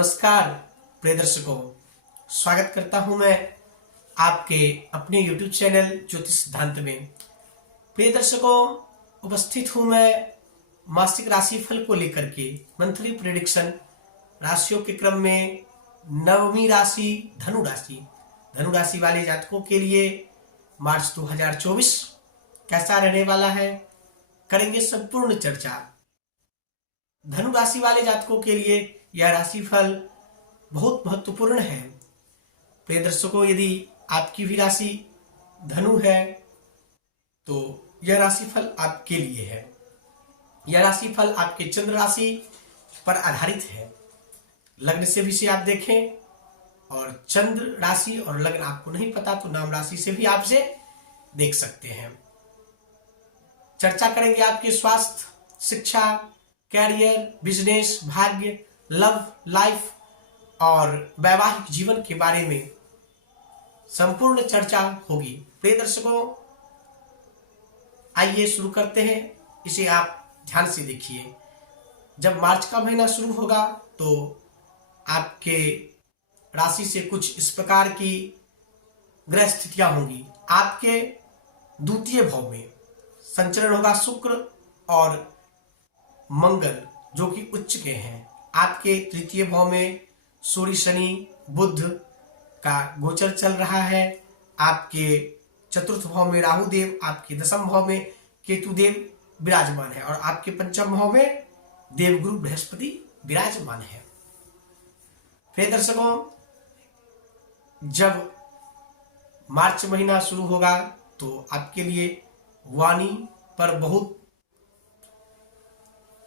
नमस्कार प्रिय दर्शकों, स्वागत करता हूं मैं आपके अपने YouTube चैनल ज्योतिष सिद्धांत में। प्रिय दर्शकों, उपस्थित हूं मैं मासिक राशिफल को लेकर के मंथली प्रेडिक्शन राशियों के क्रम में नवमी राशि धनु राशि वाले जातकों के लिए मार्च 2024 कैसा रहने वाला है, करेंगे संपूर्ण चर्चा। धनु राशि वाले जातकों के लिए यह राशिफल बहुत महत्वपूर्ण है। प्रिय दर्शकों, यदि आपकी भी राशि धनु है तो यह राशिफल आपके लिए है। यह राशिफल आपके चंद्र राशि पर आधारित है। लग्न से भी से आप देखें, और चंद्र राशि और लग्न आपको नहीं पता तो नाम राशि से भी आपसे देख सकते हैं। चर्चा करेंगे आपके स्वास्थ्य, शिक्षा, कैरियर, बिजनेस, भाग्य, लव लाइफ और वैवाहिक जीवन के बारे में संपूर्ण चर्चा होगी। प्रिय दर्शकों, आइए शुरू करते हैं। इसे आप ध्यान से देखिए। जब मार्च का महीना शुरू होगा तो आपके राशि से कुछ इस प्रकार की ग्रह स्थितियां होंगी। आपके द्वितीय भाव में संचरण होगा शुक्र और मंगल, जो कि उच्च के हैं। आपके तृतीय भाव में सूर्य, शनि, बुध का गोचर चल रहा है। आपके चतुर्थ भाव में राहु देव, आपके दशम भाव में केतु देव विराजमान है और आपके पंचम भाव में देवगुरु बृहस्पति विराजमान है। प्रिय दर्शकों, जब मार्च महीना शुरू होगा तो आपके लिए वाणी पर बहुत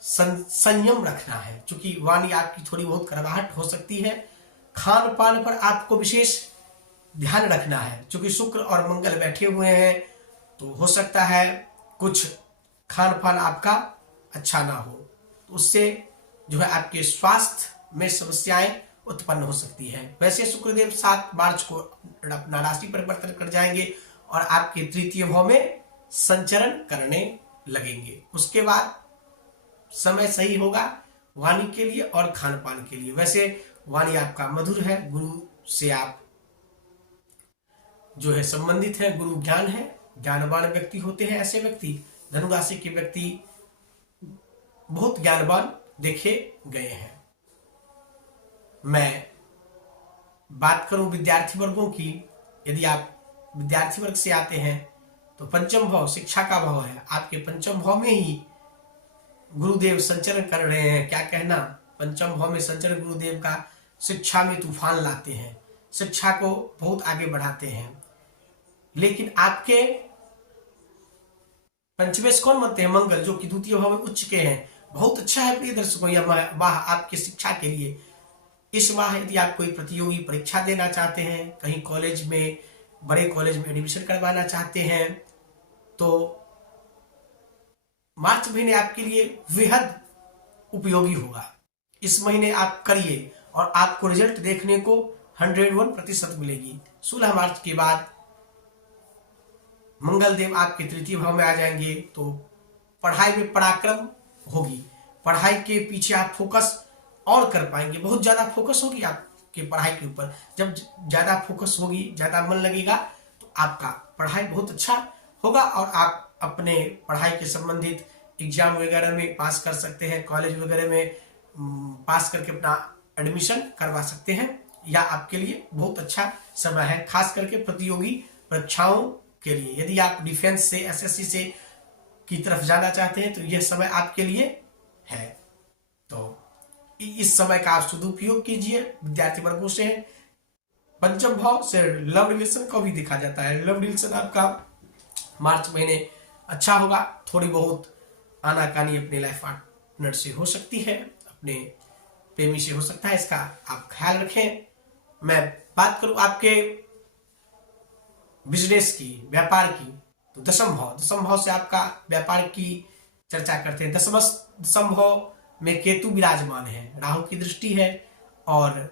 संयम रखना है, क्योंकि वाणी आपकी थोड़ी बहुत कड़वाहट हो सकती है। खान पान पर आपको विशेष ध्यान रखना है, क्योंकि शुक्र और मंगल बैठे हुए हैं तो हो सकता है कुछ खान पान आपका अच्छा ना हो, तो उससे जो है आपके स्वास्थ्य में समस्याएं उत्पन्न हो सकती है। वैसे शुक्रदेव 7 मार्च को अपना राशि परिवर्तन कर जाएंगे और आपके तृतीय भाव में संचरण करने लगेंगे। उसके बाद समय सही होगा वाणी के लिए और खान पान के लिए। वैसे वाणी आपका मधुर है, गुरु से आप जो है संबंधित है, गुरु ज्ञान है, ज्ञानवान व्यक्ति होते हैं। ऐसे व्यक्ति, धनु राशि के व्यक्ति बहुत ज्ञानवान देखे गए हैं। मैं बात करूं विद्यार्थी वर्गों की, यदि आप विद्यार्थी वर्ग से आते हैं तो पंचम भाव शिक्षा का भाव है। आपके पंचम भाव में ही गुरुदेव संचरण कर रहे हैं। क्या कहना, पंचम भाव में संचरण गुरुदेव का शिक्षा में तूफान लाते हैं, शिक्षा को बहुत आगे बढ़ाते हैं। लेकिन आपके पंचमेश कौन बनते हैं? मंगल, जो कि द्वितीय भाव में उच्च के हैं। बहुत अच्छा है प्रिय दर्शकों यह माह आपकी शिक्षा के लिए। इस माह यदि आप कोई प्रतियोगी परीक्षा देना चाहते हैं, कहीं कॉलेज में, बड़े कॉलेज में एडमिशन करवाना चाहते हैं, तो मार्च महीने आपके लिए बेहद उपयोगी होगा। इस महीने आप करिए और आपको रिजल्ट देखने को 101% मिलेगी। 16 मार्च के बाद मंगल देव आपके तृतीय भाव में आ जाएंगे तो पढ़ाई में पराक्रम होगी। पढ़ाई के पीछे आप फोकस और कर पाएंगे। बहुत ज्यादा फोकस होगी आपके पढ़ाई के ऊपर। जब ज्यादा फोकस होगी, ज्यादा मन लगेगा तो आपका पढ़ाई बहुत अच्छा होगा और आप अपने पढ़ाई के संबंधित एग्जाम वगैरह में पास कर सकते हैं, कॉलेज वगैरह में पास करके अपना एडमिशन करवा सकते हैं। या आपके लिए बहुत अच्छा समय है, खास करके प्रतियोगी परीक्षाओं के लिए। यदि आप डिफेंस से, एसएससी से की तरफ जाना चाहते हैं तो यह समय आपके लिए है। तो इस समय का आप सदुपयोग कीजिए। विद्यार्थी वर्गों से पंचम भाव से लव रिलेशन को भी देखा जाता है। लव रिलेशन आपका मार्च महीने अच्छा होगा। थोड़ी बहुत आनाकानी अपने लाइफ पार्टनर से हो सकती है, अपने प्रेमी से हो सकता है, इसका आप ख्याल रखें। मैं बात करूं आपके बिजनेस की, व्यापार की, तो दशम भाव से आपका व्यापार की चर्चा करते हैं। दशम भाव में केतु विराजमान है, राहु की दृष्टि है और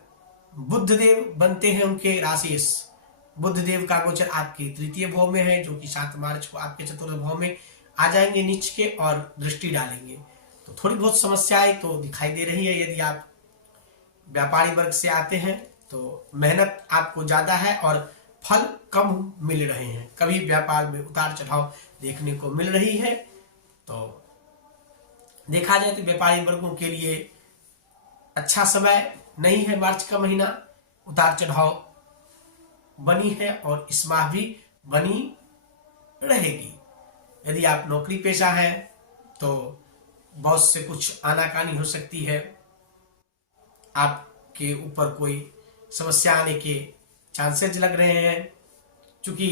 बुध देव बनते हैं उनके राशि। बुध देव का गोचर आपके तृतीय भाव में है, जो कि 7 मार्च को आपके चतुर्थ भाव में आ जाएंगे नीच के और दृष्टि डालेंगे। तो थोड़ी बहुत समस्याएं तो दिखाई दे रही है। यदि आप व्यापारी वर्ग से आते हैं तो मेहनत आपको ज्यादा है और फल कम मिल रहे हैं। कभी व्यापार में उतार चढ़ाव देखने को मिल रही है। तो देखा जाए तो व्यापारी वर्गों के लिए अच्छा समय नहीं है। मार्च का महीना उतार चढ़ाव बनी है और इस माह भी बनी रहेगी। यदि आप नौकरी पेशा है तो बॉस से कुछ आनाकानी हो सकती है, आपके ऊपर कोई समस्या आने के चांसेस लग रहे हैं। क्योंकि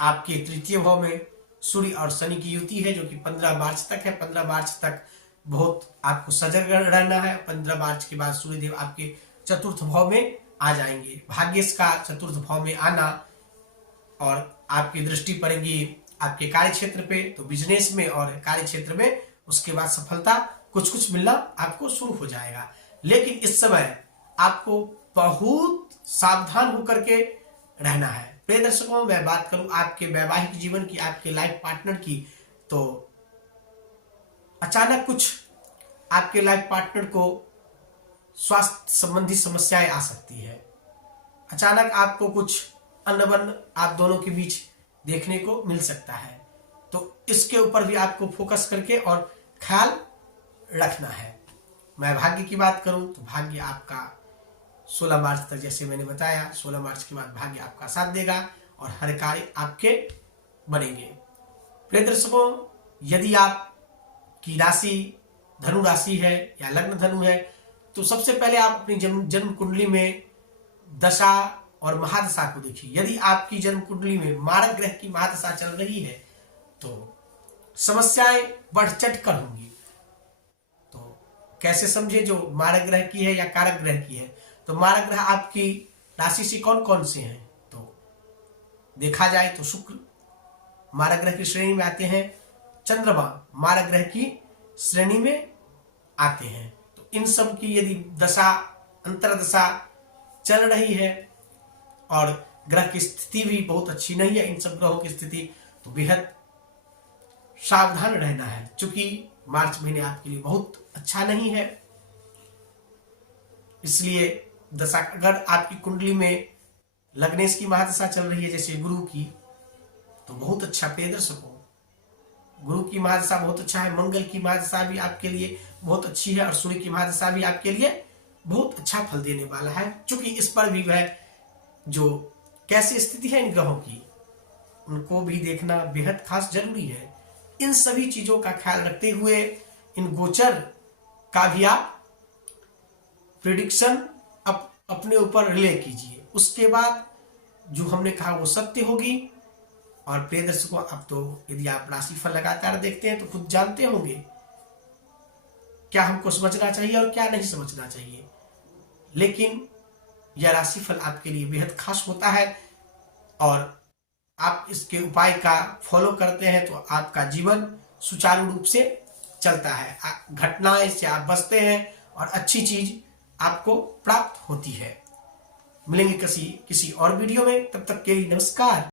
आपके तृतीय भाव में सूर्य और शनि की युति है जो कि 15 मार्च तक है। 15 मार्च तक बहुत आपको सजग रहना है। 15 मार्च के बाद सूर्यदेव आपके चतुर्थ भाव में आ जाएंगे। भाग्येश का चतुर्थ भाव में आना और आपकी दृष्टि पड़ेगी आपके कार्य क्षेत्र पे, तो बिजनेस में और कार्य क्षेत्र में उसके बाद सफलता कुछ कुछ मिलना आपको शुरू हो जाएगा। लेकिन इस समय आपको बहुत सावधान होकर के रहना है। प्रिय दर्शकों, मैं बात करूं आपके वैवाहिक जीवन की, आपके लाइफ पार्टनर की, तो अचानक कुछ आपके लाइफ पार्टनर को स्वास्थ्य संबंधी समस्याएं आ सकती है। अचानक आपको कुछ अनबन आप दोनों के बीच देखने को मिल सकता है। तो इसके ऊपर भी आपको फोकस करके और ख्याल रखना है। मैं भाग्य की बात करूं तो भाग्य आपका 16 मार्च तक, जैसे मैंने बताया, 16 मार्च के बाद भाग्य आपका साथ देगा और हर कार्य आपके बनेंगे। प्रिय दर्शकों, यदि आपकी राशि धनु राशि है या लग्न धनु है तो सबसे पहले आप अपनी जन्म कुंडली में दशा और महादशा को देखिए। यदि आपकी जन्म कुंडली में मारक ग्रह की महादशा चल रही है तो समस्याएं बढ़ चढ़ कर होंगी। तो कैसे समझे? जो मारक ग्रह की है या कारक ग्रह की है, तो मारक ग्रह आपकी राशि से कौन कौन से हैं? तो देखा जाए तो शुक्र मारक ग्रह की श्रेणी में आते हैं, चंद्रमा मारक ग्रह की श्रेणी में आते हैं। तो इन सब की यदि दशा अंतरदशा चल रही है और ग्रह की स्थिति भी बहुत अच्छी नहीं है, इन सब ग्रहों की स्थिति, तो बेहद सावधान रहना है। क्योंकि मार्च महीने आपके लिए बहुत अच्छा नहीं है। इसलिए दशा अगर आपकी कुंडली में लग्नेश की महादशा चल रही है जैसे गुरु की, तो बहुत अच्छा। प्रिय दर्शकों, गुरु की महादशा बहुत अच्छा है। मंगल की महादशा भी आपके लिए बहुत अच्छी है और सूर्य की महादशा भी आपके लिए बहुत अच्छा फल देने वाला है। क्योंकि इस पर भी वह जो कैसी स्थिति है इन ग्रहों की, उनको भी देखना बेहद खास जरूरी है। इन सभी चीजों का ख्याल रखते हुए इन गोचर का भी आप प्रिडिक्शन अपने ऊपर रिले कीजिए। उसके बाद जो हमने कहा वो सत्य होगी। और प्रिय दर्शकों, अब तो यदि आप राशिफल लगातार देखते हैं तो खुद जानते होंगे क्या हमको समझना चाहिए और क्या नहीं समझना चाहिए। लेकिन यह राशिफल आपके लिए बेहद खास होता है और आप इसके उपाय का फॉलो करते हैं तो आपका जीवन सुचारू रूप से चलता है। घटनाएं से आप बचते हैं और अच्छी चीज आपको प्राप्त होती है। मिलेंगे किसी और वीडियो में, तब तक के लिए नमस्कार।